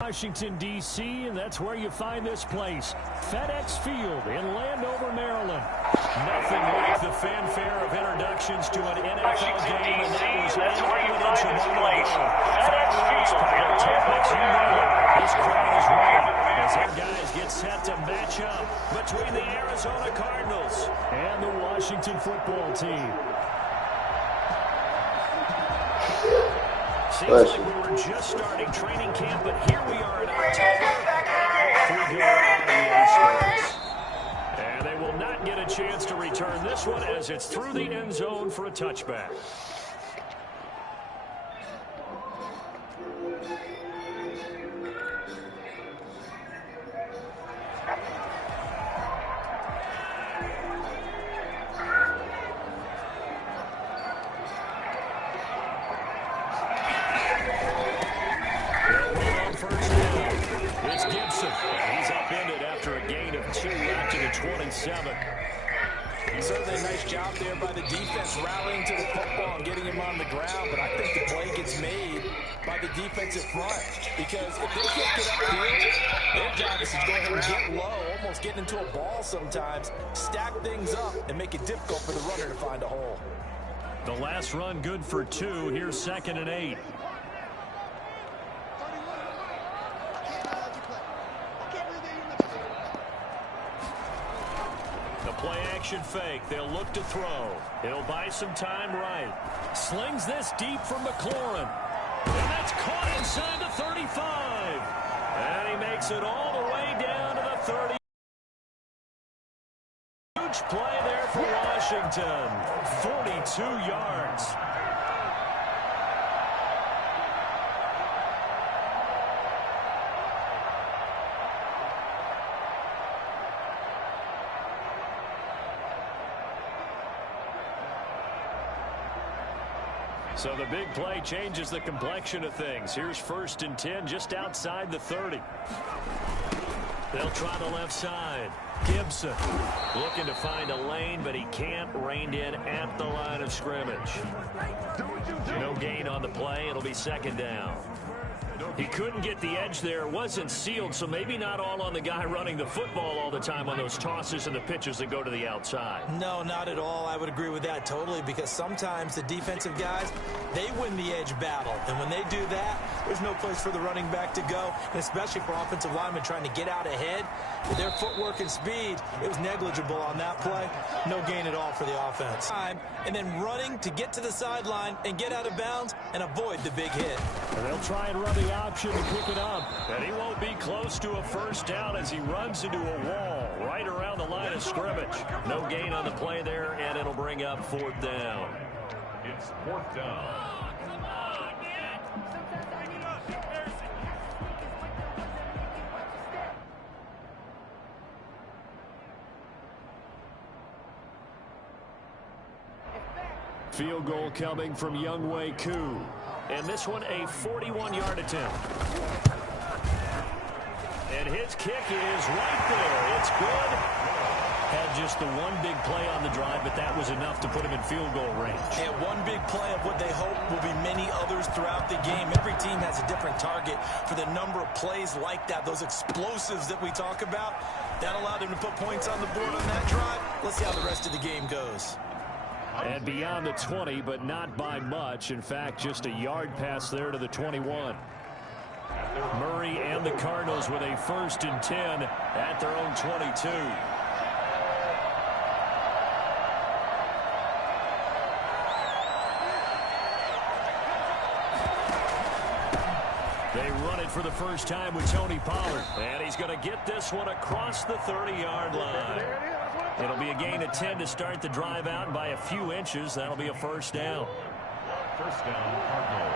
Washington, D.C., and that's where you find this place, FedEx Field in Landover, Maryland. Nothing like the fanfare of introductions to an NFL game, and that was that's where you find this place, FedEx Field in Landover, Maryland. This crowd is ready as our guys get set to match up between the Arizona Cardinals and the Washington football team. Seems like we were just starting training camp, but here we are in October. And they will not get a chance to return this one as it's through the end zone for a touchback. Certainly a nice job there by the defense rallying to the football and getting him on the ground, but I think the play gets made by the defensive front because if they can't get upfield, their job is to go ahead and get low, almost getting into a ball sometimes, stack things up, and make it difficult for the runner to find a hole. The last run good for 2. Here's 2nd and 8. Play action fake. They'll look to throw. He'll buy some time right. Slings this deep from McLaurin. And that's caught inside the 35. And he makes it all the way down to the 30. Huge play there for Washington. 42 yards. So the big play changes the complexion of things. Here's 1st and 10 just outside the 30. They'll try the left side. Gibson looking to find a lane, but he can't. Reined in at the line of scrimmage. No gain on the play. It'll be 2nd down. He couldn't get the edge there. Wasn't sealed, so maybe not all on the guy running the football all the time on those tosses and the pitches that go to the outside. No, not at all. I would agree with that totally because sometimes the defensive guys, they win the edge battle. And when they do that, there's no place for the running back to go, and especially for offensive linemen trying to get out ahead. With their footwork and speed, it was negligible on that play. No gain at all for the offense. And then running to get to the sideline and get out of bounds and avoid the big hit. And they'll try and run the option to pick it up. And he won't be close to a 1st down as he runs into a wall right around the line of scrimmage. No gain on the play there, and it'll bring up 4th down. It's 4th down. Field goal coming from Younghoe Koo. And this one a 41-yard attempt. And his kick is right there. It's good. Had just the one big play on the drive, but that was enough to put him in field goal range. And one big play of what they hope will be many others throughout the game. Every team has a different target for the number of plays like that, those explosives that we talk about. That allowed him to put points on the board on that drive. Let's see how the rest of the game goes. And beyond the 20, but not by much. In fact, just a yard pass there to the 21. Murray and the Cardinals with a 1st and 10 at their own 22. They run it for the first time with Tony Pollard. And he's going to get this one across the 30-yard line. It'll be a gain of 10 to start the drive out, and by a few inches, that'll be a 1st down. 1st down, Cardinals.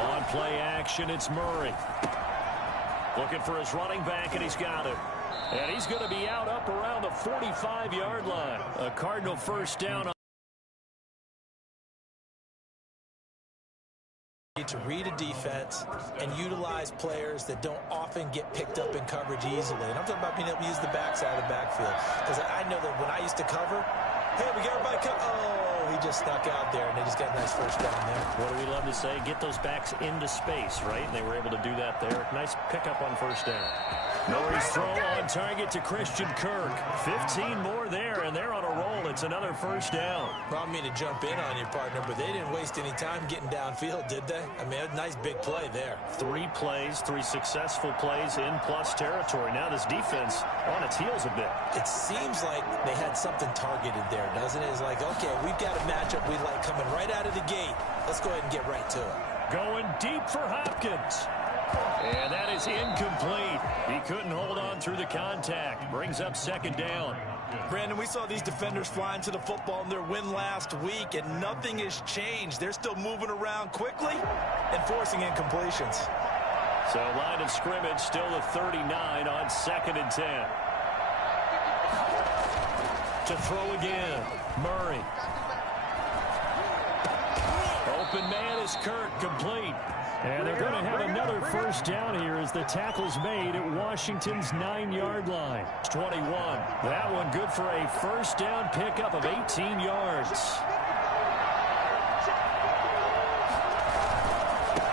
On play action, it's Murray. Looking for his running back, and he's got it. And he's going to be out up around the 45-yard line. A Cardinal 1st down. To read a defense and utilize players that don't often get picked up in coverage easily. And I'm talking about being able to use the backside of the backfield. Because I know that when I used to cover, Hey, we got everybody come. Oh, he just snuck out there, and they just got a nice first down there. What do we love to say? Get those backs into space, right? And they were able to do that there. Nice pickup on first down. Norris throw on target to Christian Kirk. 15 more there, and they're on a roll. It's another first down. Well, I don't mean to jump in on your partner, but they didn't waste any time getting downfield, did they? I mean, a nice big play there. 3 plays, 3 successful plays in plus territory. Now this defense on its heels a bit. It seems like they had something targeted there, doesn't it? It's like, okay, we've got a matchup we like coming right out of the gate. Let's go ahead and get right to it. Going deep for Hopkins. And that is incomplete. He couldn't hold on through the contact. Brings up second down. Brandon, we saw these defenders flying to the football in their win last week, and nothing has changed. They're still moving around quickly and forcing incompletions. So line of scrimmage still the 39 on 2nd and 10. To throw again. Murray. Open man is Kirk, complete. And they're going to have another first down here as the tackle's made at Washington's 9-yard line. It's 21. That one good for a first down pickup of 18 yards.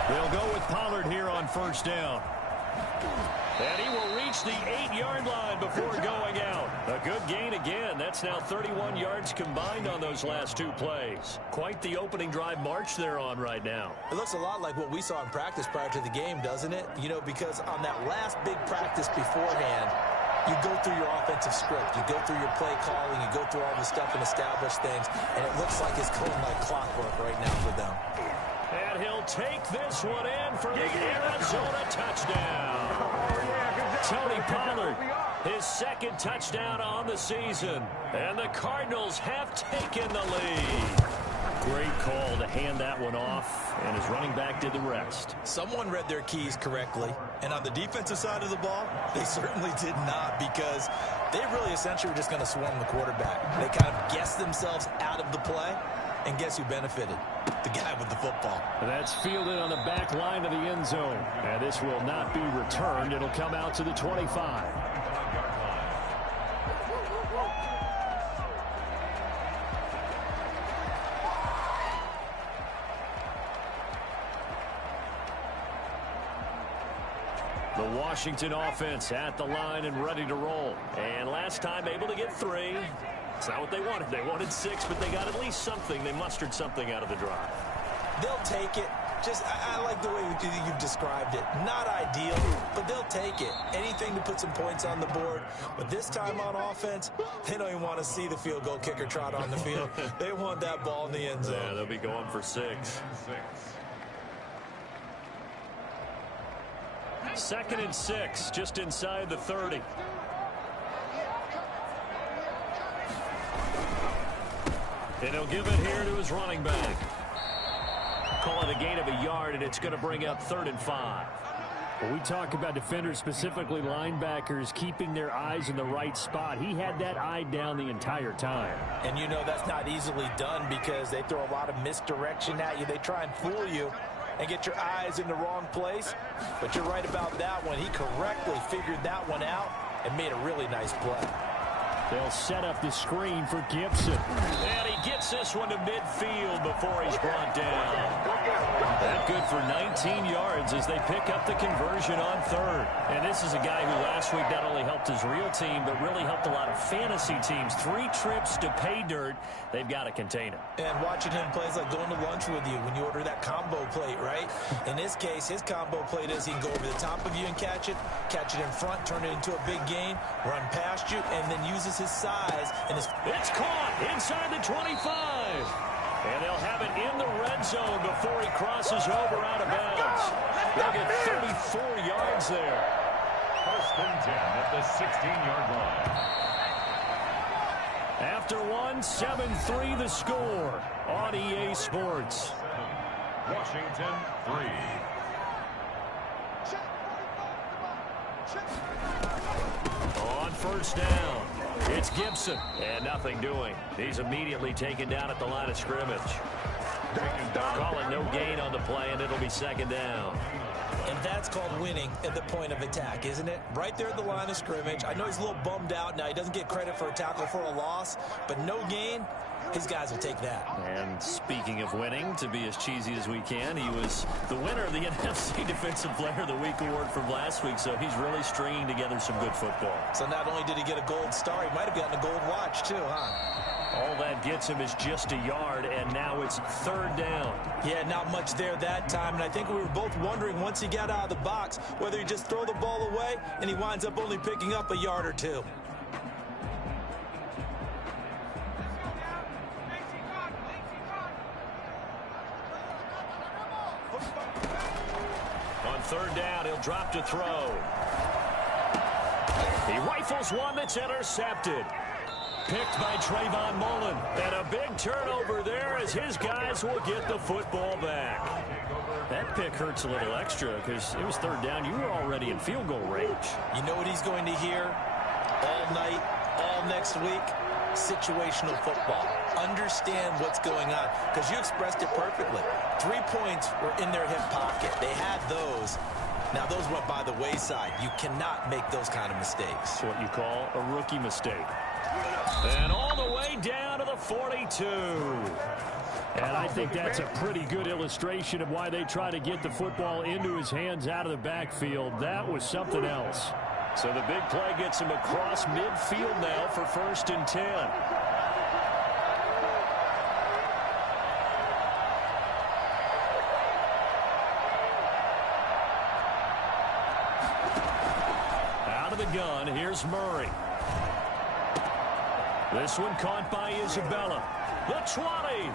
They'll go with Pollard here on first down. And he will reach the 8-yard line before going out. A good gain again. That's now 31 yards combined on those last 2 plays. Quite the opening drive march they're on right now. It looks a lot like what we saw in practice prior to the game, doesn't it? You know, because on that last big practice beforehand, you go through your offensive script. You go through your play calling. You go through all the stuff and establish things. And it looks like it's going like clockwork right now for them. And he'll take this one in for the Arizona touchdown. Tony Pollard, his 2nd touchdown on the season. And the Cardinals have taken the lead. Great call to hand that one off, and his running back did the rest. Someone read their keys correctly, and on the defensive side of the ball, they certainly did not, because they really essentially were just going to swarm the quarterback. They kind of guessed themselves out of the play, and guess who benefited? The guy with the football. That's fielded on the back line of the end zone. And this will not be returned. It'll come out to the 25. The Washington offense at the line and ready to roll. And last time able to get 3. It's not what they wanted. They wanted 6, but they got at least something. They mustered something out of the drive. They'll take it. Just, I like the way you've described it. Not ideal, but they'll take it. Anything to put some points on the board. But this time on offense, they don't even want to see the field goal kicker trot on the field. They want that ball in the end zone. Yeah, they'll be going for 6. 2nd and 6, just inside the 30. And he'll give it here to his running back. Call it a gain of a yard, and it's going to bring up 3rd and 5. When we talk about defenders, specifically linebackers, keeping their eyes in the right spot, he had that eye down the entire time. And you know that's not easily done because they throw a lot of misdirection at you. They try and fool you and get your eyes in the wrong place. But you're right about that one. He correctly figured that one out and made a really nice play. They'll set up the screen for Gibson. And he gets this one to midfield before he's brought down. That good for 19 yards as they pick up the conversion on 3rd. And this is a guy who last week not only helped his real team, but really helped a lot of fantasy teams. 3 trips to pay dirt. They've got to contain him. And watching him play is like going to lunch with you when you order that combo plate, right? In this case, his combo plate is he can go over the top of you and catch it in front, turn it into a big gain, run past you, and then uses his size. And it's caught inside the 25. And they'll have it in the red zone before he crosses over out of bounds. They'll get 34 yards there. 1st and 10 at the 16-yard line. After 7-3 the score on EA Sports. Washington 3. On first down, it's Gibson, and nothing doing. He's immediately taken down at the line of scrimmage. Call it no gain on the play, and it'll be 2nd down. And that's called winning at the point of attack, isn't it? Right there at the line of scrimmage. I know he's a little bummed out now. He doesn't get credit for a tackle for a loss, but no gain, his guys will take that. And speaking of winning, to be as cheesy as we can, he was the winner of the NFC Defensive Player of the Week award from last week, so he's really stringing together some good football. So not only did he get a gold star, he might have gotten a gold watch too, huh? All that gets him is just a yard, and now it's third down. Yeah, not much there that time, and I think we were both wondering once he got out of the box whether he'd just throw the ball away, and he winds up only picking up a yard or two. On third down, he'll drop to throw. He rifles one that's intercepted. Picked by Trayvon Mullen. And a big turnover there as his guys will get the football back. That pick hurts a little extra because it was third down. You were already in field goal range. You know what he's going to hear all night, all next week? Situational football. Understand what's going on, because you expressed it perfectly. 3 points were in their hip pocket. They had those. Now, those went by the wayside. You cannot make those kind of mistakes. It's what you call a rookie mistake. And all the way down to the 42. And I think that's a pretty good illustration of why they try to get the football into his hands out of the backfield. That was something else. So the big play gets him across midfield now for 1st and 10. Out of the gun, here's Murray. This one caught by Isabella. The 20.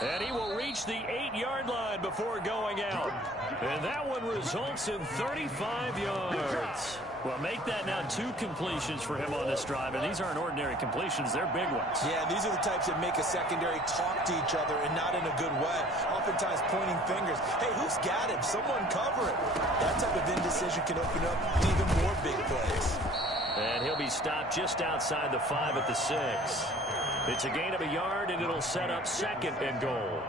And he will reach the 8-yard line before going out. And that one results in 35 yards. Well, make that now 2 completions for him on this drive. And these aren't ordinary completions. They're big ones. Yeah, these are the types that make a secondary talk to each other and not in a good way. Oftentimes pointing fingers. Hey, who's got him? Someone cover it. That type of indecision can open up even more big plays. And he'll be stopped just outside the 5 at the 6. It's a gain of a yard, and it'll set up 2nd and goal.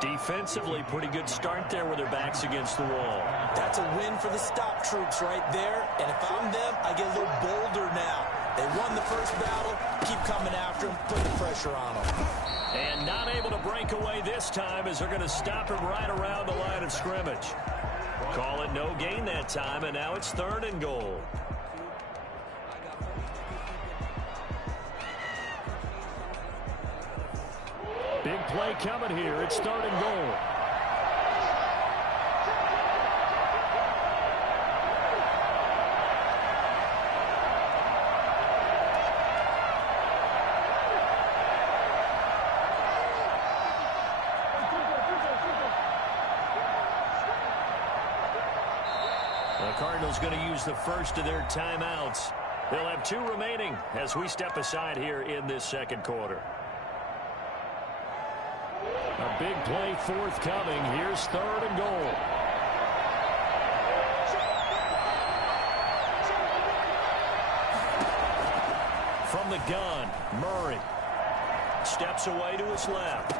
Defensively, pretty good start there with their backs against the wall. That's a win for the stop troops right there. And if I'm them, I get a little bolder now. They won the first battle. Keep coming after them. Put the pressure on them. And not able to break away this time as they're going to stop him right around the line of scrimmage. Call it no gain that time, and now it's 3rd and goal. Big play coming here. It's 3rd and goal. The Cardinals going to use the first of their timeouts. They'll have 2 remaining as we step aside here in this 2nd quarter. A big play forthcoming. Here's 3rd and goal. From the gun, Murray steps away to his left.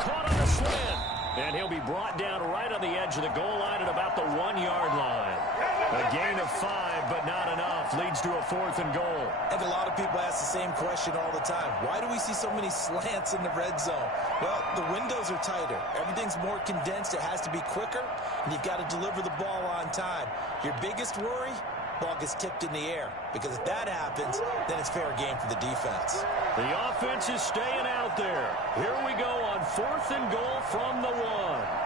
Caught on the slant. And he'll be brought down right on the edge of the goal line at about the 1-yard line. A gain of 5, but not enough. Leads to a 4th and goal. I think a lot of people ask the same question all the time. Why do we see so many slants in the red zone? Well, the windows are tighter. Everything's more condensed. It has to be quicker, and you've got to deliver the ball on time. Your biggest worry? Ball gets tipped in the air, because if that happens, then it's fair game for the defense. The offense is staying out there. Here we go on 4th and goal from the 1.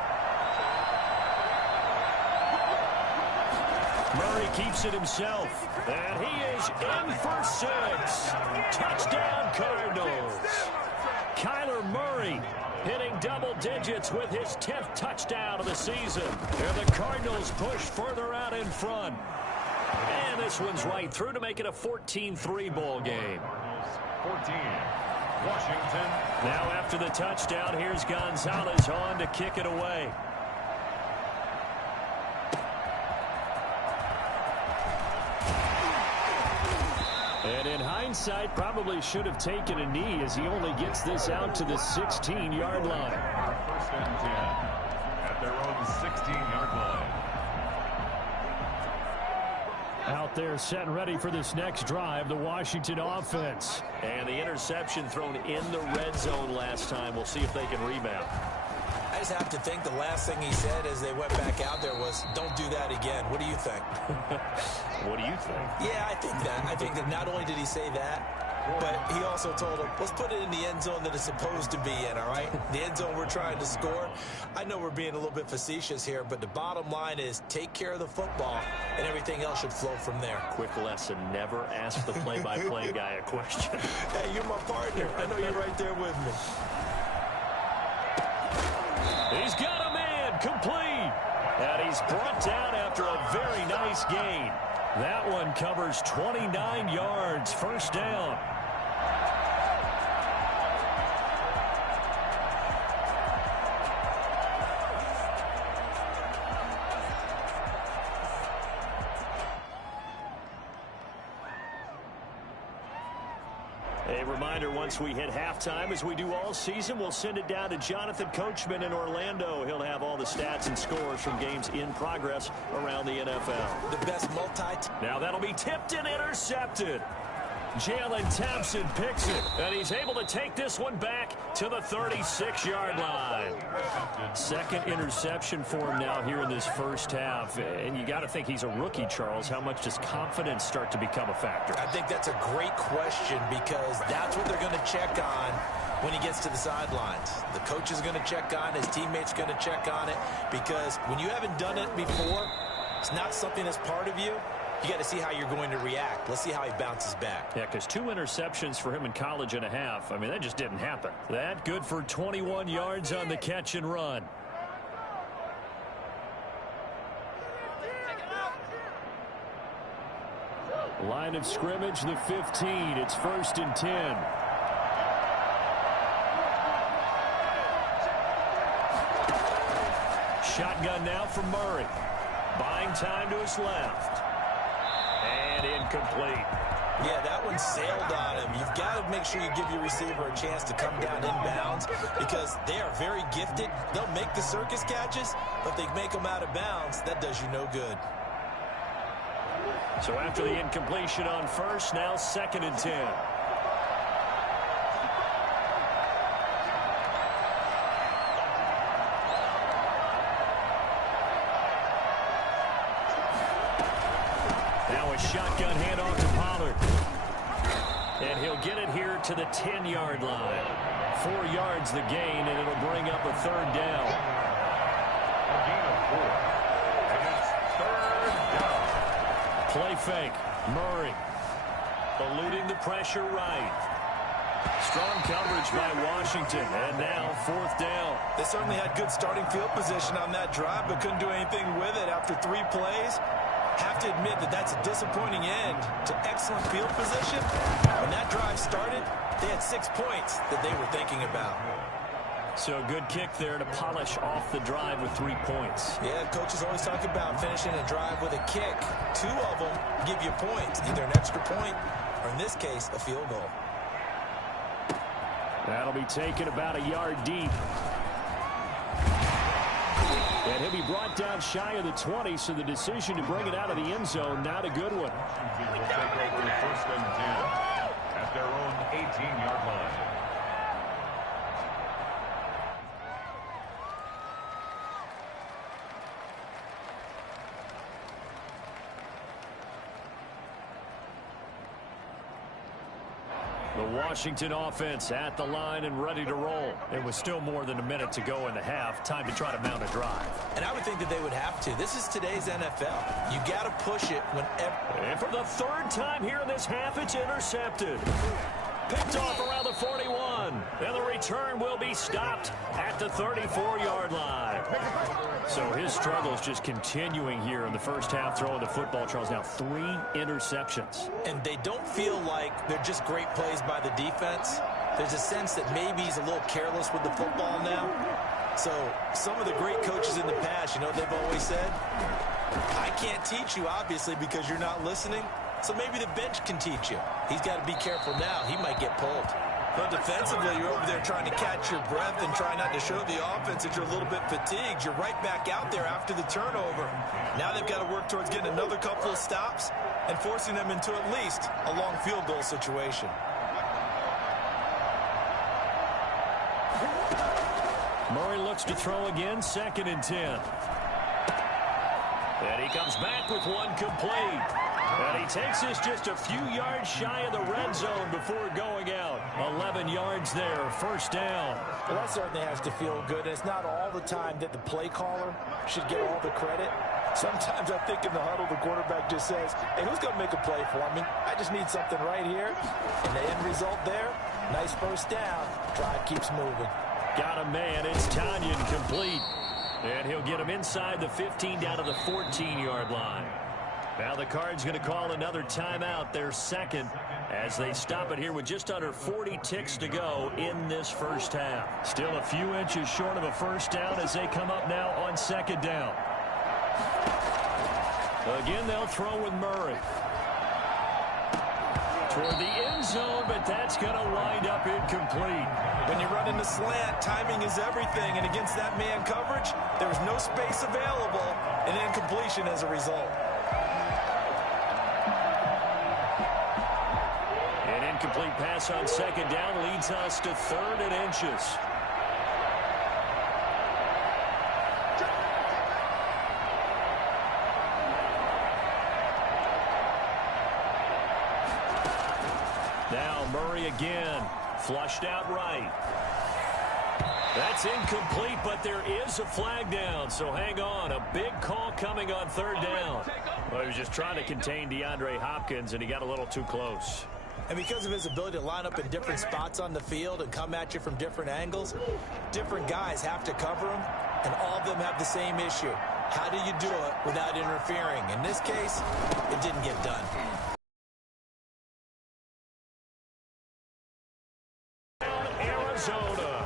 Murray keeps it himself, and he is in for 6. Touchdown, Cardinals. Kyler Murray hitting double digits with his 10th touchdown of the season. And the Cardinals push further out in front. And this one's right through to make it a 14-3 ball game. 14, Washington. Now after the touchdown, here's Gonzalez on to kick it away. And in hindsight, probably should have taken a knee as he only gets this out to the 16-yard line. 1st and 10 at their own 16-yard line. Out there set and ready for this next drive, the Washington offense. And the interception thrown in the red zone last time. We'll see if they can rebound. I just have to think the last thing he said as they went back out there was, don't do that again. What do you think? What do you think? Yeah, I think that not only did he say that, but he also told him, let's put it in the end zone that it's supposed to be in, all right? The end zone we're trying to score. I know we're being a little bit facetious here, but the bottom line is take care of the football, and everything else should flow from there. Quick lesson, never ask the play-by-play guy a question. Hey, you're my partner. I know you're right there with me. He's got a man, complete. And he's brought down after a very nice gain. That one covers 29 yards, first down. A reminder, once we hit halftime, as we do all season, we'll send it down to Jonathan Coachman in Orlando. He'll have all the stats and scores from games in progress around the NFL. The best Now that'll be tipped and intercepted. Jalen Thompson picks it, and he's able to take this one back to the 36-yard line. Second interception for him now here in this first half. And you got to think he's a rookie, Charles. How much does confidence start to become a factor? I think that's a great question because that's what they're going to check on when he gets to the sidelines. The coach is going to check on it. His teammates going to check on it because when you haven't done it before, it's not something that's part of you. You got to see how you're going to react. Let's see how he bounces back. Yeah, because 2 interceptions for him in college and a half. I mean, that just didn't happen. That good for 21 yards on the catch and run. Line of scrimmage, the 15. It's 1st and 10. Shotgun now from Murray. Buying time to his left. And incomplete. Yeah, that one sailed on him. You've got to make sure you give your receiver a chance to come down inbounds because they are very gifted. They'll make the circus catches, but they make them out of bounds. That does you no good. So after the incompletion on first, now 2nd and 10. Shotgun handoff to Pollard. And he'll get it here to the 10-yard line. 4 yards the gain, and it'll bring up a 3rd down. A gain of 4. And it's 3rd down. Play fake. Murray. Eluding the pressure right. Strong coverage by Washington. And now 4th down. They certainly had good starting field position on that drive, but couldn't do anything with it after 3 plays. Have to admit that that's a disappointing end to excellent field position. When that drive started, they had 6 points that they were thinking about. So good kick there to polish off the drive with 3 points. Yeah, coaches always talk about finishing a drive with a kick. 2 of them give you points, either an extra point or, in this case, a field goal. That'll be taken about a yard deep. And he'll be brought down shy of the 20, so the decision to bring it out of the end zone, not a good one. Will take over 1st and 10 at their own 18-yard line. The Washington offense at the line and ready to roll. It was still more than a minute to go in the half. Time to try to mount a drive. And I would think that they would have to. This is today's NFL. You got to push it whenever. And for the 3rd time here in this half, it's intercepted. Picked off around the 41. And the return will be stopped at the 34-yard line. So his struggles just continuing here in the first half, throwing the football. Charles, now 3 interceptions. And they don't feel like they're just great plays by the defense. There's a sense that maybe he's a little careless with the football now. So some of the great coaches in the past, you know what they've always said? I can't teach you, obviously, because you're not listening. So maybe the bench can teach you. He's got to be careful now. He might get pulled. But defensively, you're over there trying to catch your breath and try not to show the offense that you're a little bit fatigued. You're right back out there after the turnover. Now they've got to work towards getting another couple of stops and forcing them into at least a long field goal situation. Murray looks to throw again, 2nd and 10. And he comes back with one complete. And he takes this just a few yards shy of the red zone before going out. 11 yards there, 1st down. Well, that certainly has to feel good. And it's not all the time that the play caller should get all the credit. Sometimes I think in the huddle, the quarterback just says, hey, who's going to make a play for me? I just need something right here. And the end result there, nice 1st down. Drive keeps moving. Got a man. It's Tanyan complete. And he'll get him inside the 15 down to the 14-yard line. Now the Cards going to call another timeout, their 2nd, as they stop it here with just under 40 ticks to go in this 1st half. Still a few inches short of a 1st down as they come up now on 2nd down. Again, they'll throw with Murray. Toward the end zone, but that's going to wind up incomplete. When you run in the slant, timing is everything, and against that man coverage, there's no space available, and incompletion as a result. An incomplete pass on 2nd down leads us to 3rd and inches. Now Murray again, flushed out right. That's incomplete, but there is a flag down, so hang on. A big call coming on 3rd down. Well, he was just trying to contain DeAndre Hopkins, and he got a little too close. And because of his ability to line up in different spots on the field and come at you from different angles, different guys have to cover him, and all of them have the same issue. How do you do it without interfering? In this case, it didn't get done. Arizona.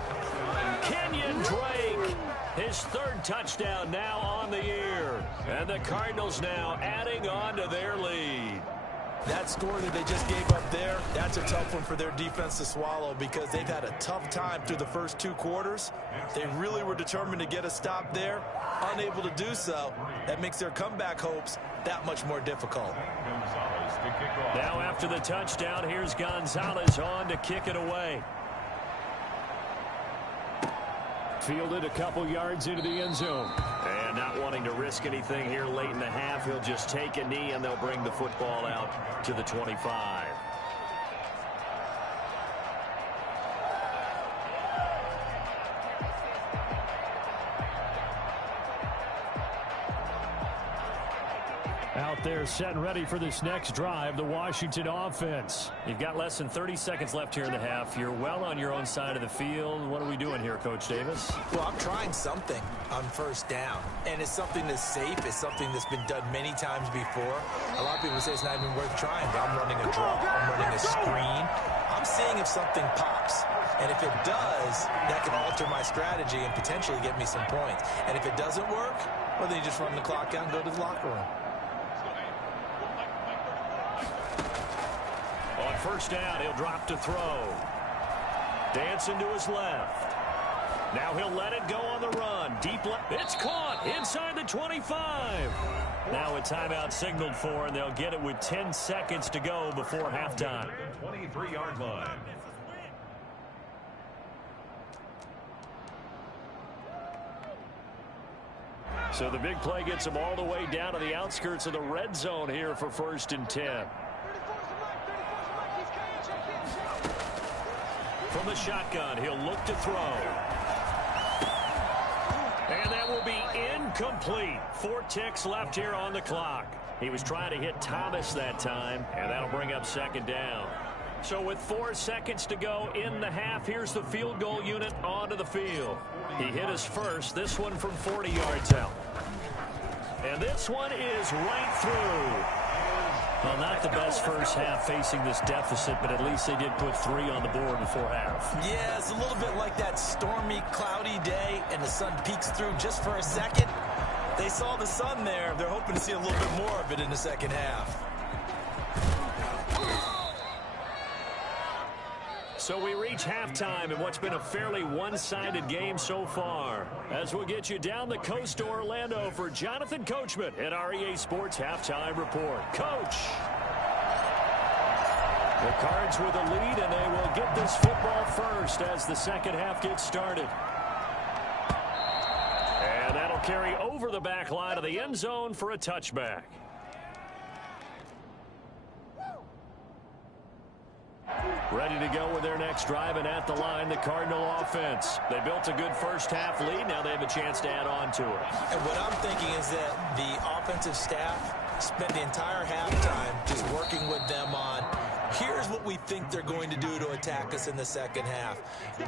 Kenyon Drake, his 3rd touchdown now on the year. And the Cardinals now adding on to their lead. That score that they just gave up there, that's a tough one for their defense to swallow because they've had a tough time through the first 2 quarters. They really were determined to get a stop there, unable to do so. That makes their comeback hopes that much more difficult. Now after the touchdown, here's Gonzalez on to kick it away. Fielded a couple yards into the end zone. And not wanting to risk anything here late in the half, he'll just take a knee and they'll bring the football out to the 25. Out there set and ready for this next drive, the Washington offense. You've got less than 30 seconds left here in the half. You're well on your own side of the field. What are we doing here, Coach Davis? Well, I'm trying something on 1st down, and it's something that's safe. It's something that's been done many times before. A lot of people say it's not even worth trying, but I'm running a draw. I'm running a screen. I'm seeing if something pops. And if it does, that can alter my strategy and potentially get me some points. And if it doesn't work, well, then you just run the clock out and go to the locker room. On 1st down, he'll drop to throw. Dancing to his left. Now he'll let it go on the run. Deep left. It's caught inside the 25. Now a timeout signaled for, and they'll get it with 10 seconds to go before halftime. 23-yard line. So the big play gets him all the way down to the outskirts of the red zone here for 1st and 10. From the shotgun, he'll look to throw. And that will be incomplete. 4 ticks left here on the clock. He was trying to hit Thomas that time, and that'll bring up 2nd down. So with 4 seconds to go in the half, here's the field goal unit onto the field. He hit his first, this one from 40 yards out. And this one is right through. Well, not the best first half facing this deficit, but at least they did put 3 on the board before half. Yeah, it's a little bit like that stormy, cloudy day, and the sun peeks through just for a second. They saw the sun there. They're hoping to see a little bit more of it in the second half. So we reach halftime in what's been a fairly one-sided game so far. As we'll get you down the coast to Orlando for Jonathan Coachman at our EA Sports Halftime Report. Coach! The Cards with a lead, and they will get this football first as the second half gets started. And that'll carry over the back line of the end zone for a touchback. Ready to go with their next drive, and at the line, the Cardinal offense. They built a good first-half lead. Now they have a chance to add on to it. And what I'm thinking is that the offensive staff spent the entire halftime just working with them on, here's what we think they're going to do to attack us in the second half.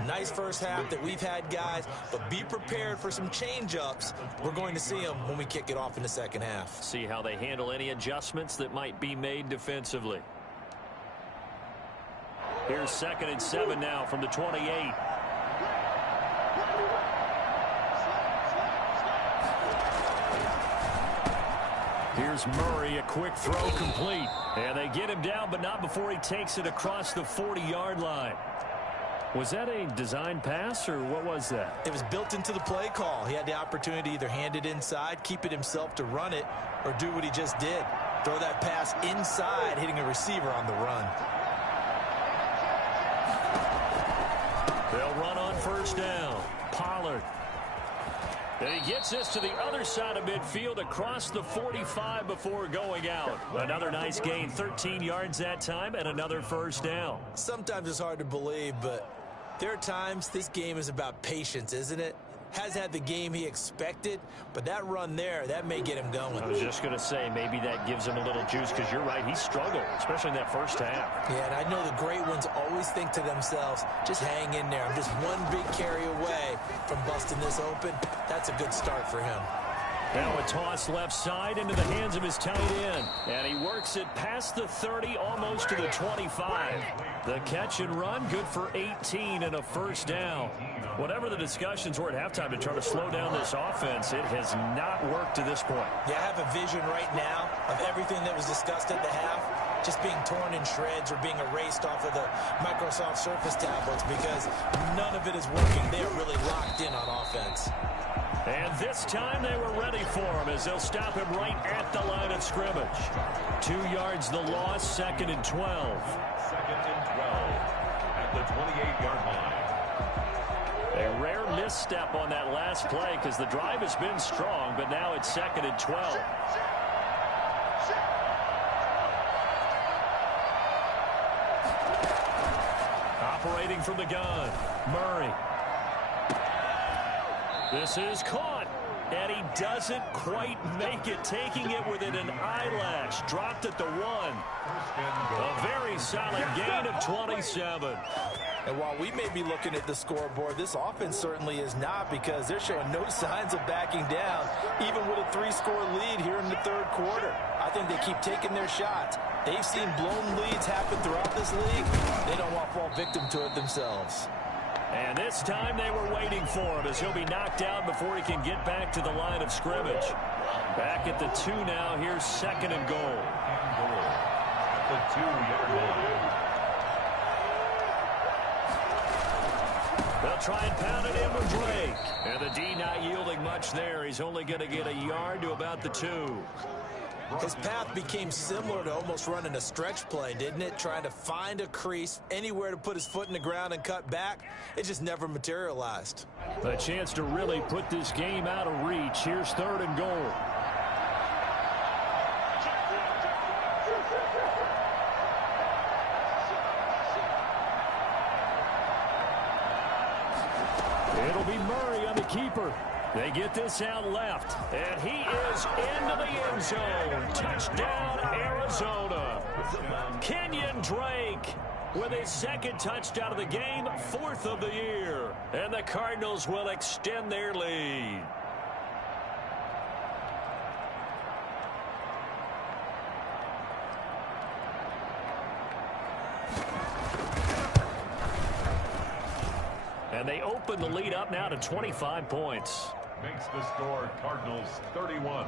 Nice first half that we've had, guys, but be prepared for some change-ups. We're going to see them when we kick it off in the second half. See how they handle any adjustments that might be made defensively. Here's 2nd and 7 now from the 28. Here's Murray, a quick throw complete. And they get him down, but not before he takes it across the 40-yard line. Was that a design pass, or what was that? It was built into the play call. He had the opportunity to either hand it inside, keep it himself to run it, or do what he just did. Throw that pass inside, hitting a receiver on the run. They'll run on first down. Pollard. And he gets this to the other side of midfield across the 45 before going out. Another nice gain, 13 yards that time, and another first down. Sometimes it's hard to believe, but there are times this game is about patience, isn't it? Has had the game he expected, but that run there, that may get him going. I was just going to say, maybe that gives him a little juice, because you're right, he struggled, especially in that first half. Yeah, and I know the great ones always think to themselves, just hang in there. I'm just one big carry away from busting this open. That's a good start for him. Now a toss left side into the hands of his tight end. And he works it past the 30, almost to the 25. The catch and run, good for 18 and a first down. Whatever the discussions were at halftime to try to slow down this offense, it has not worked to this point. Yeah, I have a vision right now of everything that was discussed at the half just being torn in shreds or being erased off of the Microsoft Surface tablets, because none of it is working. They are really locked in on offense. And this time they were ready for him as they'll stop him right at the line of scrimmage. 2 yards the loss, 2nd and 12. 2nd and 12 at the 28-yard line. A rare misstep on that last play because the drive has been strong, but now it's 2nd and 12. Operating from the gun, Murray. This is caught, and he doesn't quite make it, taking it within an eyelash. Dropped at the 1. A very solid gain of 27. And while we may be looking at the scoreboard, this offense certainly is not, because they're showing no signs of backing down, even with a 3-score lead here in the third quarter. I think they keep taking their shots. They've seen blown leads happen throughout this league. They don't want to fall victim to it themselves. And this time they were waiting for him as he'll be knocked down before he can get back to the line of scrimmage. Back at the 2 now. Here's 2nd and goal. At the 2-yard line. They'll try and pound it in with Drake. And the D not yielding much there. He's only going to get a yard to about the 2. His path became similar to almost running a stretch play, didn't it? Trying to find a crease, anywhere to put his foot in the ground and cut back. It just never materialized. A chance to really put this game out of reach. Here's 3rd and goal. It'll be Murray on the keeper. They get this out left, and he is into the end zone. Touchdown, Arizona. Kenyon Drake with his 2nd touchdown of the game, 4th of the year. And the Cardinals will extend their lead. And they open the lead up now to 25 points. Makes the score Cardinals 31,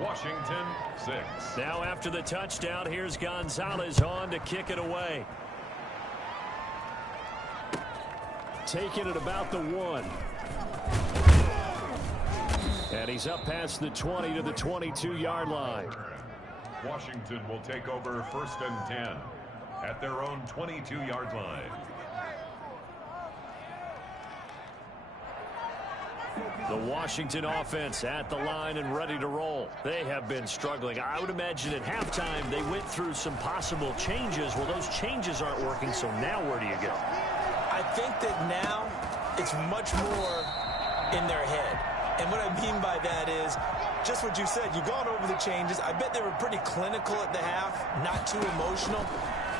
Washington 6. Now after the touchdown, here's Gonzalez on to kick it away. taking it about the 1. And he's up past the 20 to the 22-yard line. Washington will take over 1st and 10 at their own 22-yard line. The Washington offense at the line and ready to roll. They have been struggling. I would imagine at halftime they went through some possible changes. Well, those changes aren't working, so now where do you go? I think that now it's much more in their head. And what I mean by that is just what you said. You've gone over the changes. I bet they were pretty clinical at the half, not too emotional.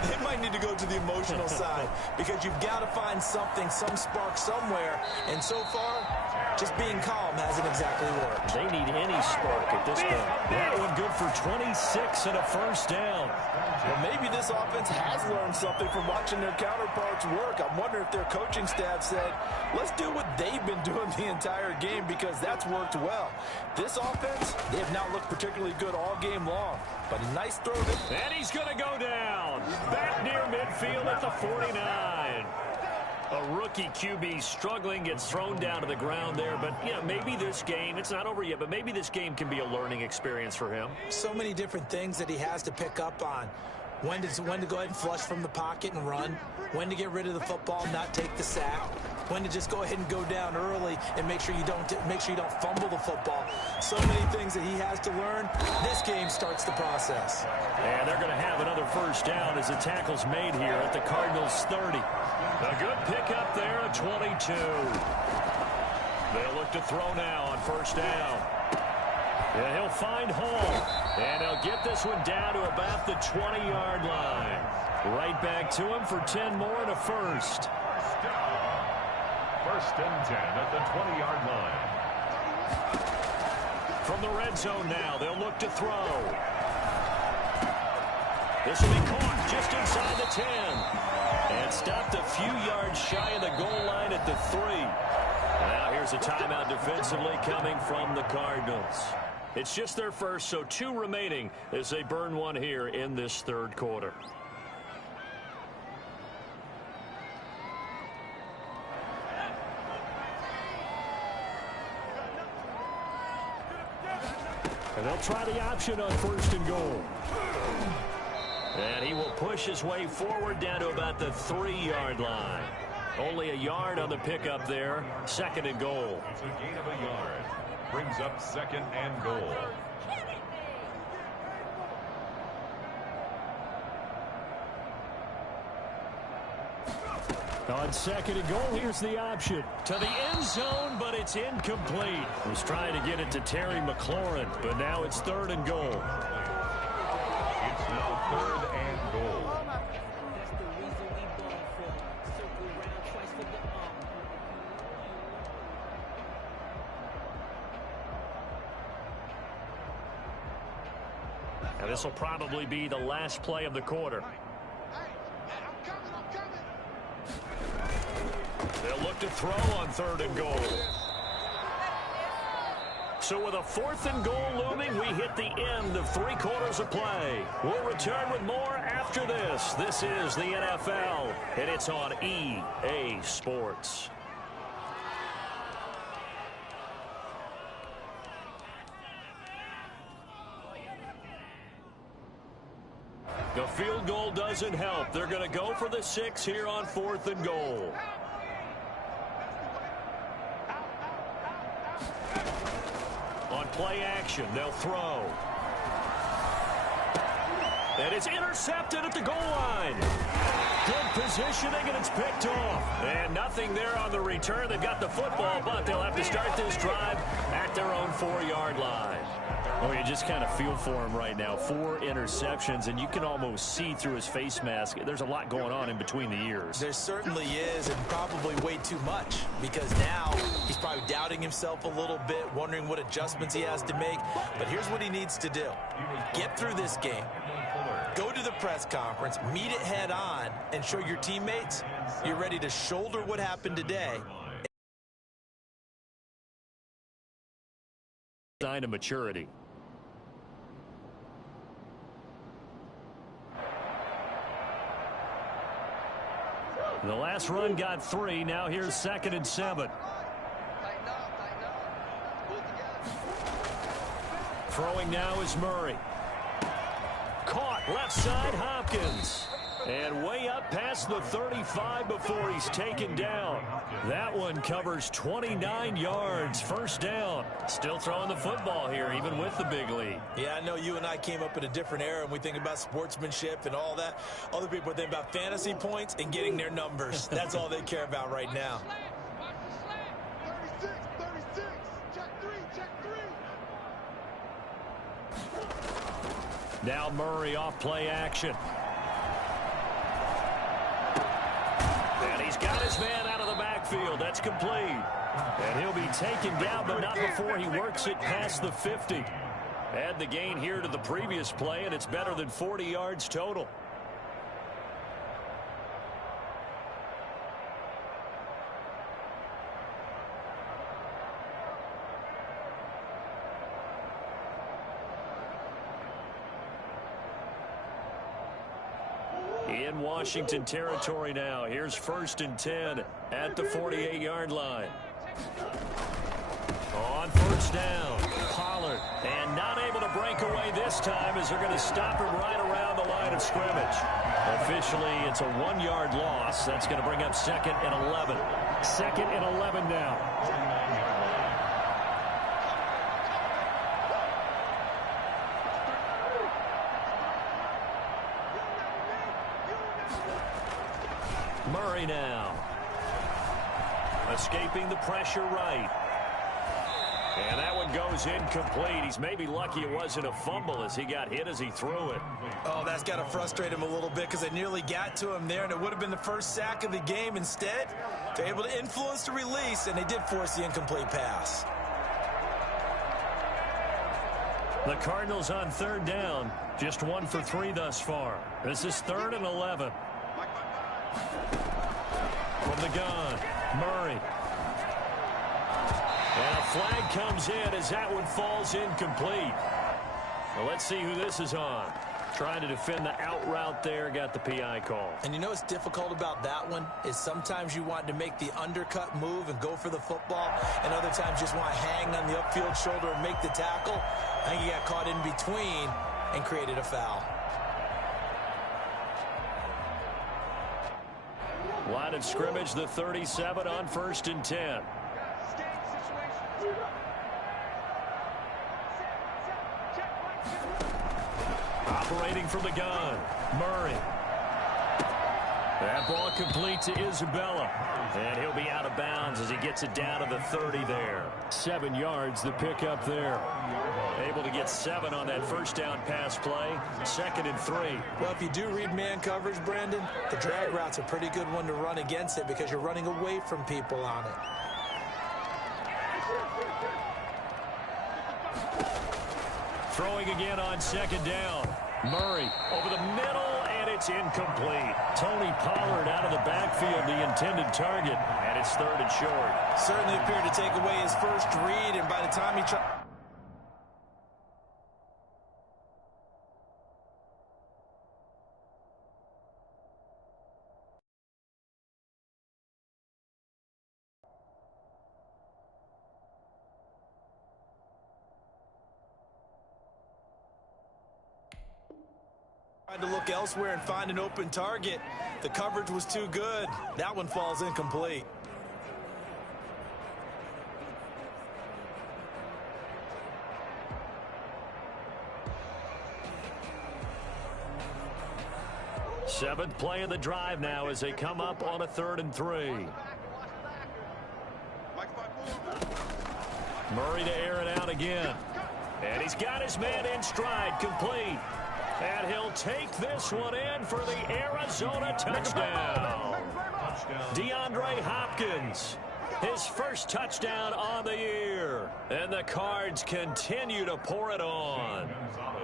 They might need to go to the emotional side because you've got to find something, some spark somewhere. And so far, just being calm hasn't exactly worked. They need any spark at this point. That one good for 26 and a first down. Well, maybe this offense has learned something from watching their counterparts work. I'm wondering if their coaching staff said, let's do what they've been doing the entire game because that's worked well. This offense, they have not looked particularly good all game long. But a nice throw. And he's going to go down. Back near midfield at the 49. A rookie QB struggling, gets thrown down to the ground there. But, you know, maybe this game, it's not over yet, but maybe this game can be a learning experience for him. So many different things that he has to pick up on. When to go ahead and flush from the pocket and run. When to get rid of the football, not take the sack. When to just go ahead and go down early and make sure you don't fumble the football. So many things that he has to learn. This game starts the process. And they're going to have another first down as the tackle's made here at the Cardinals' 30. A good pickup there at 22. They'll look to throw now on first down. And he'll find Hall. And he'll get this one down to about the 20-yard line. Right back to him for 10 more and a first. 1st and 10 at the 20-yard line. From the red zone now, they'll look to throw. This will be caught just inside the 10. And stopped a few yards shy of the goal line at the 3. Now here's a timeout defensively coming from the Cardinals. It's just their first, so 2 remaining as they burn one here in this third quarter. And they'll try the option on 1st and goal. And he will push his way forward down to about the 3-yard line. Only a yard on the pickup there. 2nd and goal. It's a gain of a yard. Brings up 2nd and goal. On 2nd and goal, here's the option. To the end zone, but it's incomplete. Was trying to get it to Terry McLaurin, but now it's 3rd and goal. It's now 3rd and goal. And this will probably be the last play of the quarter. They'll look to throw on 3rd and goal. So with a 4th and goal looming, we hit the end of 3 quarters of play. We'll return with more after this. This is the NFL, and it's on EA Sports. The field goal doesn't help. They're going to go for the 6 here on 4th and goal. On play action, they'll throw. And it's intercepted at the goal line. Good positioning, and it's picked off. And nothing there on the return. They've got the football, but they'll have to start this drive at their own 4-yard line. Oh, you just kind of feel for him right now. 4 interceptions, and you can almost see through his face mask. There's a lot going on in between the ears. There certainly is, and probably way too much, because now he's probably doubting himself a little bit, wondering what adjustments he has to make. But here's what he needs to do. Get through this game. Go to the press conference, meet it head on, and show your teammates you're ready to shoulder what happened today. Sign of maturity. The last run got 3. Now here's 2nd and 7. Throwing now is Murray. Caught left side, Hopkins. And way up past the 35 before he's taken down. That one covers 29 yards. First down. Still throwing the football here, even with the big lead. Yeah, I know you and I came up in a different era, and we think about sportsmanship and all that. Other people think about fantasy points and getting their numbers. That's all they care about right now. 36, check 3, check 3. Now Murray off play action. And he's got his man out of the backfield. That's complete. And he'll be taken down, but not before he works it past the 50. Add the gain here to the previous play, and it's better than 40 yards total. In Washington territory now. Here's 1st and 10 at the 48-yard line. On 1st down, Pollard. And not able to break away this time as they're going to stop him right around the line of scrimmage. Officially, it's a 1-yard loss. That's going to bring up 2nd and 11. 2nd and 11 now. Murray now. Escaping the pressure right. And that one goes incomplete. He's maybe lucky it wasn't a fumble as he got hit as he threw it. Oh, that's got to frustrate him a little bit because they nearly got to him there, and it would have been the first sack of the game. Instead, they're able to influence the release, and they did force the incomplete pass. The Cardinals on 3rd down. Just 1 for 3 thus far. This is 3rd and 11. From the gun, Murray. And a flag comes in as that one falls incomplete. Well, let's see who this is on. Trying to defend the out route there, got the PI call. And you know what's difficult about that one is sometimes you want to make the undercut move and go for the football, and other times just want to hang on the upfield shoulder and make the tackle. I think he got caught in between and created a foul. Line of scrimmage, the 37 on 1st and 10. Operating from the gun, Murray. That ball complete to Isabella. And he'll be out of bounds as he gets it down to the 30 there. 7 yards, the pickup there. Able to get 7 on that first down pass play. 2nd and 3. Well, if you do read man coverage, Brandon, the drag route's a pretty good one to run against it because you're running away from people on it. Throwing again on 2nd down. Murray over the middle, and it's incomplete. Tony Pollard out of the backfield, the intended target, and it's 3rd and short. Certainly appeared to take away his first read, and by the time he tried... to look elsewhere and find an open target. The coverage was too good. That one falls incomplete. Seventh play of the drive now as they come up on a 3rd and 3. Murray to air it out again. And he's got his man in stride, complete. And he'll take this one in for the Arizona touchdown. DeAndre Hopkins, his first touchdown on the year. And the Cards continue to pour it on.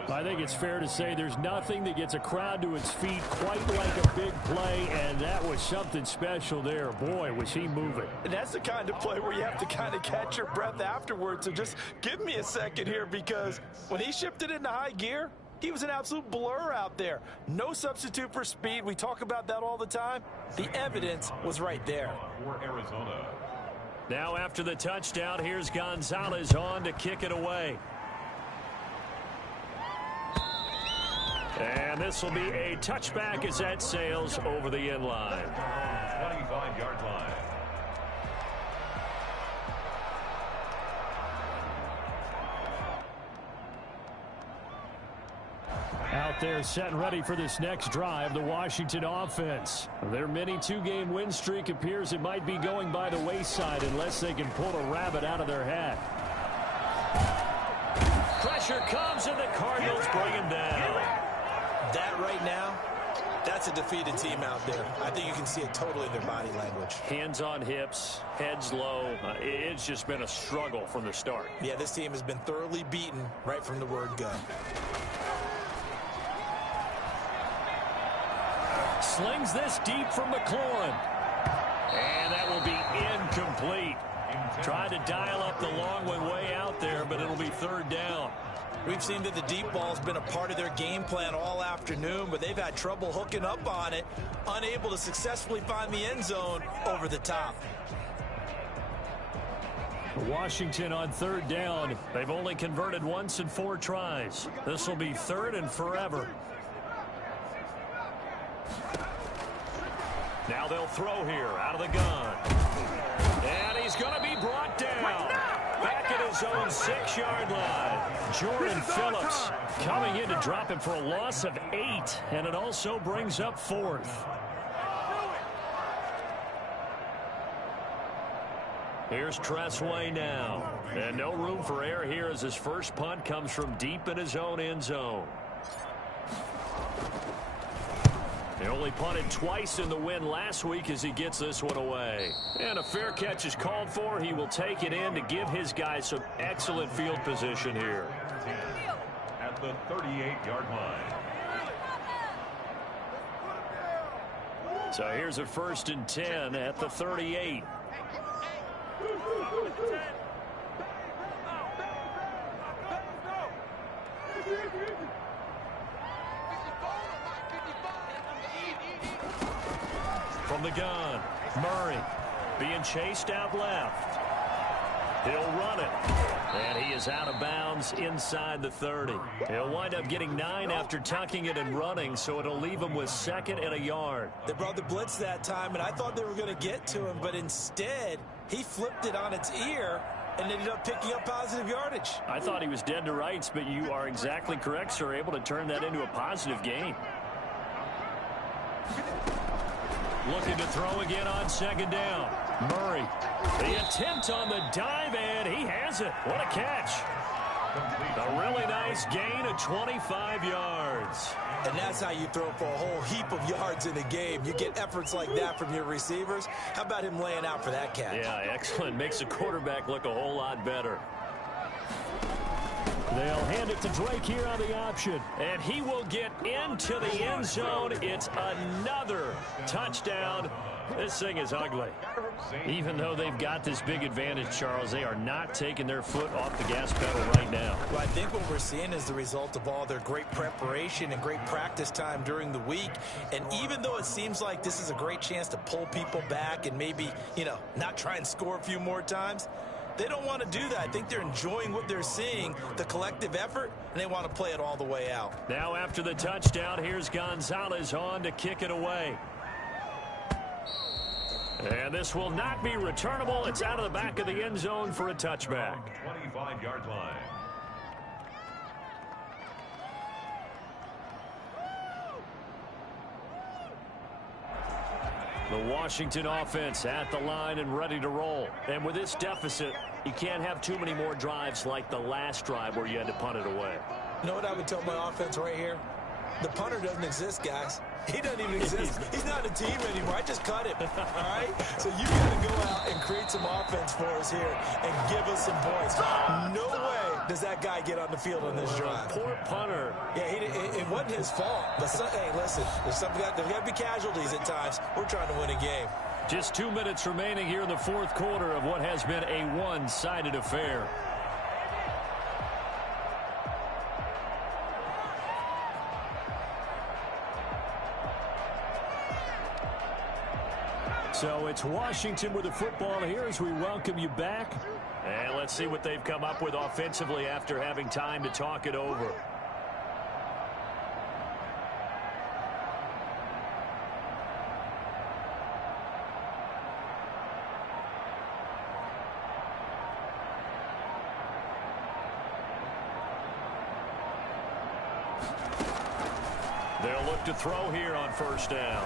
I think it's fair to say there's nothing that gets a crowd to its feet quite like a big play, and that was something special there. Boy, was he moving. And that's the kind of play where you have to kind of catch your breath afterwards. So just give me a second here, because when he shifted into high gear, He was an absolute blur out there. No substitute for speed. We talk about that all the time. The evidence was right there. For Arizona. Now after the touchdown, here's Gonzalez on to kick it away. And this will be a touchback as that sails over the end line. 25-yard line. Out there set and ready for this next drive, the Washington offense. Their mini two-game win streak appears it might be going by the wayside unless they can pull a rabbit out of their hat. Pressure comes and the Cardinals bring him down. That right now, that's a defeated team out there. I think you can see it totally in their body language. Hands on hips, heads low. It's just been a struggle from the start. Yeah, this team has been thoroughly beaten right from the word go. Slings this deep from McLaurin. And that will be incomplete. Tried to dial up the long one way out there, but it'll be third down. We've seen that the deep ball's been a part of their game plan all afternoon, but they've had trouble hooking up on it, unable to successfully find the end zone over the top. Washington on third down. They've only converted once in 4 tries. This will be third and forever. Now they'll throw here out of the gun. And he's going to be brought down. Back at his own 6-yard line. Jordan Phillips coming in to drop him for a loss of 8. And it also brings up 4th. Here's Tressway now. And no room for error here as his first punt comes from deep in his own end zone. He only punted twice in the win last week as he gets this one away. And a fair catch is called for. He will take it in to give his guys some excellent field position here. At the 38-yard line. So here's a 1st and 10 at the 38. From the gun, Murray being chased out left. He'll run it. And he is out of bounds inside the 30. He'll wind up getting 9 after tucking it and running, so it'll leave him with 2nd and a yard. They brought the blitz that time, and I thought they were going to get to him, but instead he flipped it on its ear and ended up picking up positive yardage. I thought he was dead to rights, but you are exactly correct, sir. Able to turn that into a positive gain. Looking to throw again on 2nd down. Murray. The attempt on the dive, and he has it. What a catch. A really nice gain of 25 yards. And that's how you throw for a whole heap of yards in a game. You get efforts like that from your receivers. How about him laying out for that catch? Yeah, excellent. Makes the quarterback look a whole lot better. They'll hand it to Drake here on the option. And he will get into the end zone. It's another touchdown. This thing is ugly. Even though they've got this big advantage, Charles, they are not taking their foot off the gas pedal right now. Well, I think what we're seeing is the result of all their great preparation and great practice time during the week. And even though it seems like this is a great chance to pull people back and maybe, not try and score a few more times, they don't want to do that. I think they're enjoying what they're seeing, the collective effort, and they want to play it all the way out. Now after the touchdown, here's Gonzalez on to kick it away. And this will not be returnable. It's out of the back of the end zone for a touchback. 25-yard line. The Washington offense at the line and ready to roll. And with this deficit, you can't have too many more drives like the last drive where you had to punt it away. You know what I would tell my offense right here? The punter doesn't exist, guys. He doesn't even exist. He's not a team anymore. I just cut him, all right? So you got to go out and create some offense for us here and give us some points. No way does that guy get on the field on this drive. Poor punter. Yeah, it wasn't his fault. But hey, listen, there's got to be casualties at times. We're trying to win a game. Just 2 minutes remaining here in the fourth quarter of what has been a one-sided affair. So it's Washington with the football here as we welcome you back. And let's see what they've come up with offensively after having time to talk it over. They'll look to throw here on first down.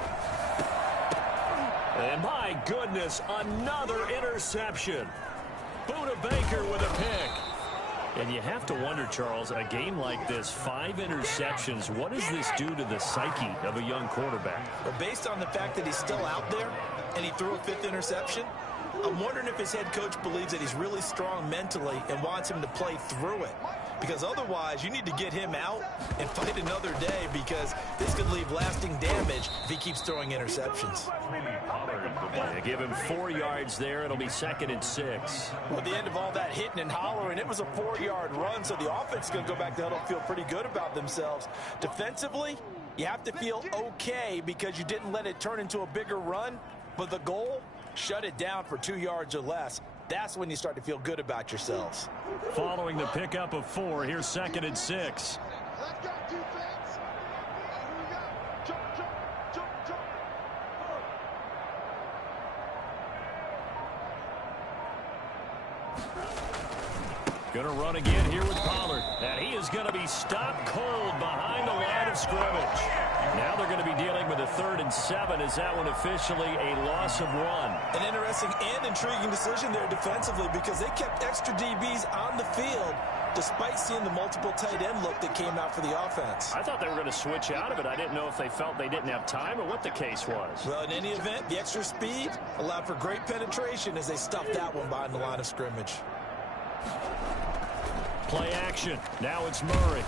And my goodness, another interception. Buda Baker with a pick. And you have to wonder, Charles, a game like this, 5 interceptions, what does this do to the psyche of a young quarterback? Well, based on the fact that he's still out there and he threw a 5th interception, I'm wondering if his head coach believes that he's really strong mentally and wants him to play through it. Because otherwise, you need to get him out and fight another day, because this could leave lasting damage if he keeps throwing interceptions. They give him 4 yards there. It'll be 2nd and 6. Well, at the end of all that hitting and hollering, it was a 4-yard run, so the offense is going to go back to huddle and feel pretty good about themselves. Defensively, you have to feel okay because you didn't let it turn into a bigger run, but the goal, shut it down for 2 yards or less. That's when you start to feel good about yourselves. Following the pickup of 4, here's 2nd and 6. Let's go, defense. Here we go. Jump, jump, jump, jump. Going to run again here with Pollard. And he is going to be stopped cold behind the line of scrimmage. Now they're going to be dealing with a 3rd and 7. Is that one officially a loss of 1? An interesting and intriguing decision there defensively, because they kept extra DBs on the field despite seeing the multiple tight end look that came out for the offense. I thought they were going to switch out of it. I didn't know if they felt they didn't have time or what the case was. Well, in any event, the extra speed allowed for great penetration as they stuffed that one behind the line of scrimmage. Play action. Now it's Murray.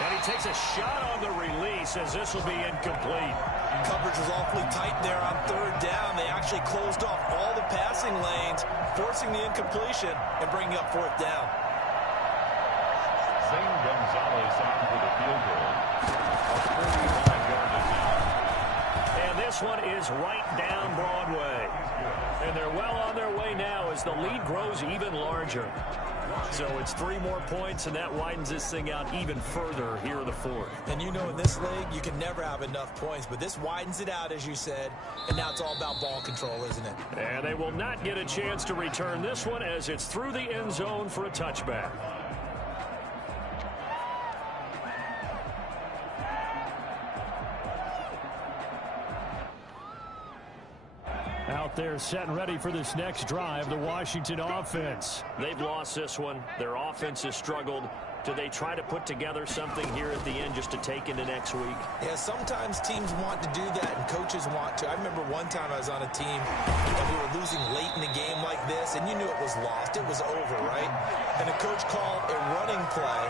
And he takes a shot on the release as this will be incomplete. Coverage was awfully tight there on 3rd down. They actually closed off all the passing lanes, forcing the incompletion and bringing up 4th down. Zane Gonzalez on for the field goal. A 45-yard attempt. And this one is right down Broadway. And they're well on their way now as the lead grows even larger. So it's 3 more points, and that widens this thing out even further here in the 4th. And you know, in this league, you can never have enough points, but this widens it out, as you said, and now it's all about ball control, isn't it? And they will not get a chance to return this one as it's through the end zone for a touchback. Out there set and ready for this next drive, the Washington offense. They've lost this one. Their offense has struggled. Do they try to put together something here at the end just to take into next week? Yeah, sometimes teams want to do that and coaches want to. I remember one time I was on a team and we were losing late in the game like this, and you knew it was lost. It was over, right? And the coach called a running play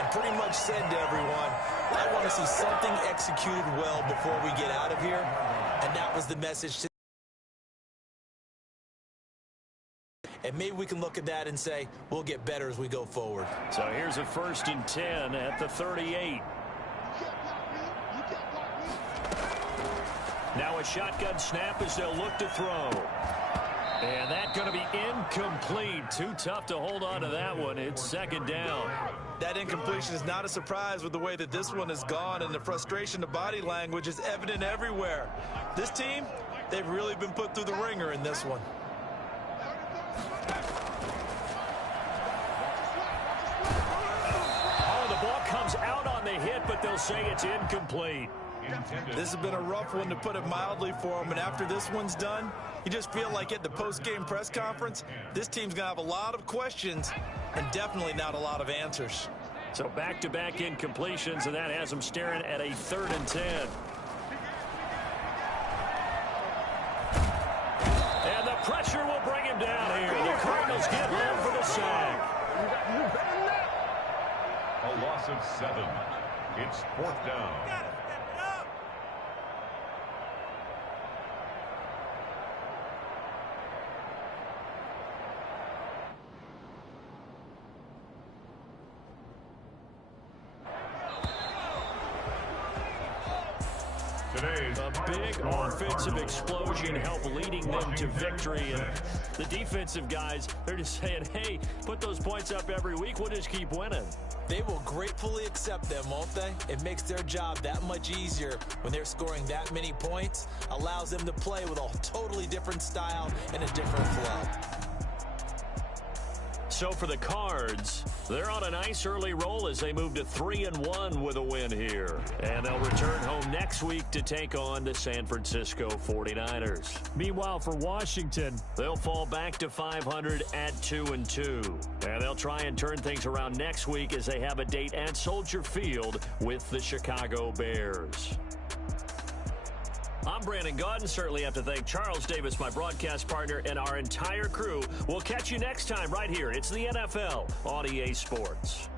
and pretty much said to everyone, I want to see something executed well before we get out of here. And that was the message to. And maybe we can look at that and say, we'll get better as we go forward. So here's a 1st and 10 at the 38. Now a shotgun snap as they'll look to throw. And that's going to be incomplete. Too tough to hold on to that one. It's 2nd down. That incompletion is not a surprise with the way that this one has gone, and the frustration of body language is evident everywhere. This team, they've really been put through the ringer in this one. Oh, the ball comes out on the hit, but they'll say it's incomplete. This has been a rough one, to put it mildly, for them. And after this one's done, you just feel like at the post-game press conference, this team's going to have a lot of questions and definitely not a lot of answers. So back-to-back incompletions, and that has them staring at a 3rd and 10. And the pressure will bring him down here. The Cardinals get home for the sack. A loss of 7. It's 4th down. To Today's A big offensive explosion helped leading them to victory. And the defensive guys, they're just saying, hey, put those points up every week. We'll just keep winning. They will gratefully accept them, won't they? It makes their job that much easier when they're scoring that many points. Allows them to play with a totally different style and a different flow. So for the Cards, they're on a nice early roll as they move to 3-1 with a win here. And they'll return home next week to take on the San Francisco 49ers. Meanwhile, for Washington, They'll fall back to 500 at 2-2. And they'll try and turn things around next week as they have a date at Soldier Field with the Chicago Bears. I'm Brandon Gaudin. Certainly have to thank Charles Davis, my broadcast partner, and our entire crew. We'll catch you next time right here. It's the NFL on EA Sports.